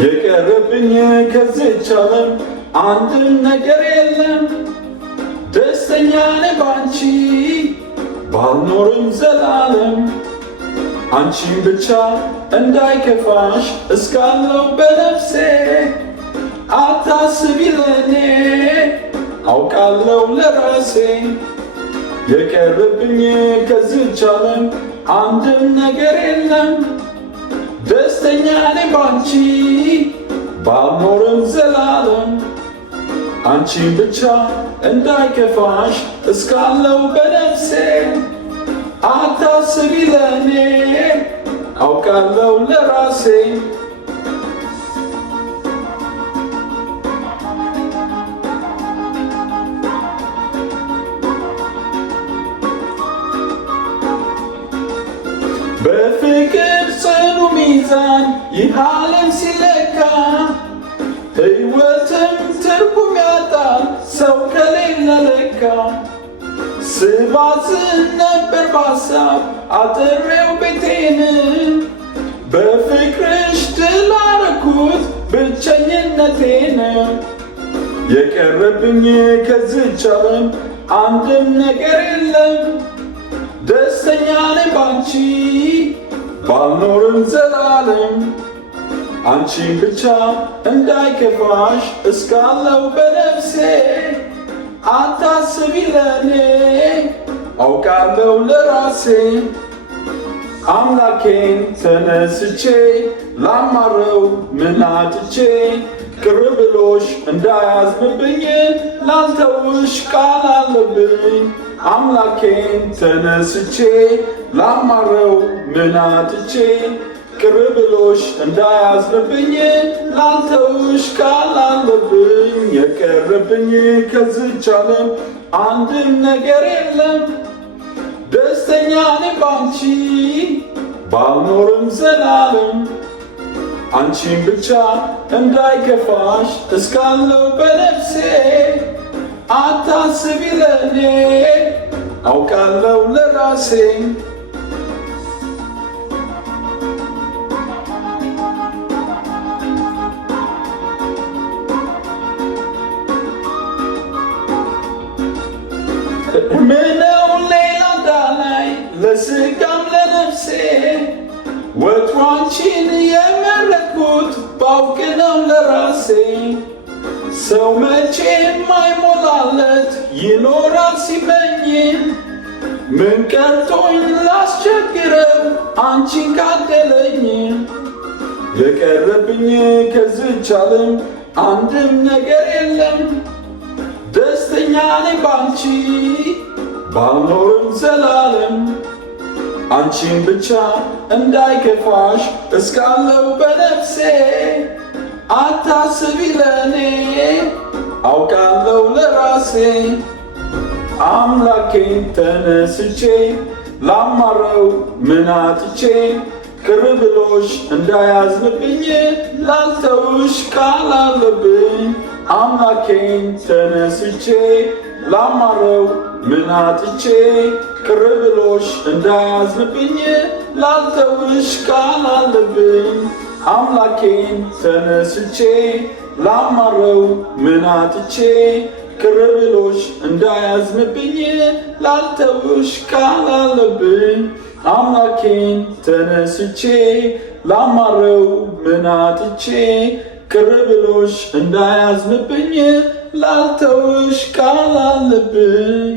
የቀረብኝ ከዚች ዓለም አንድም ነገር የለም። ደስተኛ ነኝ ባንቺ ባልኖርም ዘላለም። አንቺን ብቻ እንዳይከፋሽ እስካለው በነፍሴ አታስቢ ለኔ አውቃለሁ ለራሴ። የቀረብኝ ከዚች ዓለም አንድም ነገር የለም። ደስተኛ ነኝ ባንቺ ባልኖርም ዘላለም። አንቺን ብቻ እንዳይከፋሽ እስካለው በነፍሴ አታስቢ ለኔ አውቃለሁ ለራሴ። በፍቅር ጽኑ ሚዛን ይህ ዓለም ሲለካ ሕይወትም ትርጉም ያጣል ሰው ከሌለ ለካ። ስባዝን ነበር በሐሳብ አጥሬው ቤቴን በፍቅርሽ ድል አረኩት ብቸኝነቴን። የቀረብኝ ከዚች ዓለም አንድም ነገር የለም። ደስተኛ ነኝ ባንቺ ባልኖርም ዘላለም። አንቺን ብቻ እንዳይከፋሽ እስካለው በነፍሴ አታስቢ ለኔ አውቃለሁ ለራሴ። አምላኬን ተነስቼ ላማረው ምን አጥቼ ቅር ብሎሽ እንዳያዝንብኝ ላልተውሽ ቃል አለብኝ። አምላኬን ተነስቼ ላማረው ምን አጥቼ ቅር ብሎሽ እንዳያዝንብኝ ላልተውሽ ቃል አለብኝ። የቀረብኝ ከዚች ዓለም አንድም ነገር የለም። ደስተኛ ነኝ ባንቺ ባልኖርም ዘላለም። አንቺን ብቻ እንዳይከፋሽ እስካለው በነፍሴ አታስቢ ለኔ አውቃለሁ ለራሴ። ምነው ሌላ እንዳላይ ለስጋም ለነፍሴ ወትሮ አንቺን የመረጥኩት ባውቅ ነው ለራሴ። ሰው መቼም አይሞላለት ይኖራል ሲመኝ ምን ቀርቶኝ ላስቸግረው አንቺን ካደለኝ። የቀረብኝ ከዚች ዓለም አንድም ነገር የለም። ደስተኛ ነኝ ባንቺ ባልኖርም ዘላለም። አንቺን ብቻ እንዳይከፋሽ እስካለው በነፍሴ አታስቢ ለኔ አውቃለሁ ለራሴ። አምላኬን ተነስቼ ላማረው ምን አጥቼ ቅር ብሎሽ እንዳያዝንብኝ ላልተውሽ ቃል አለብኝ። አምላኬን ተነስቼ ላማረው ምን አጥቼ ቅር ብሎሽ እንዳያዝንብኝ ላልተውሽ ቃል አለብኝ። አምላኬን ተነስቼ ላማረው ምን አጥቼ ቅር ብሎሽ እንዳያዝንብኝ ላልተውሽ ቃል አለብኝ። አምላኬን ተነስቼ ላማረው ምን አጥቼ ቅር ብሎሽ እንዳያዝንብኝ ላልተውሽ ቃል አለብኝ።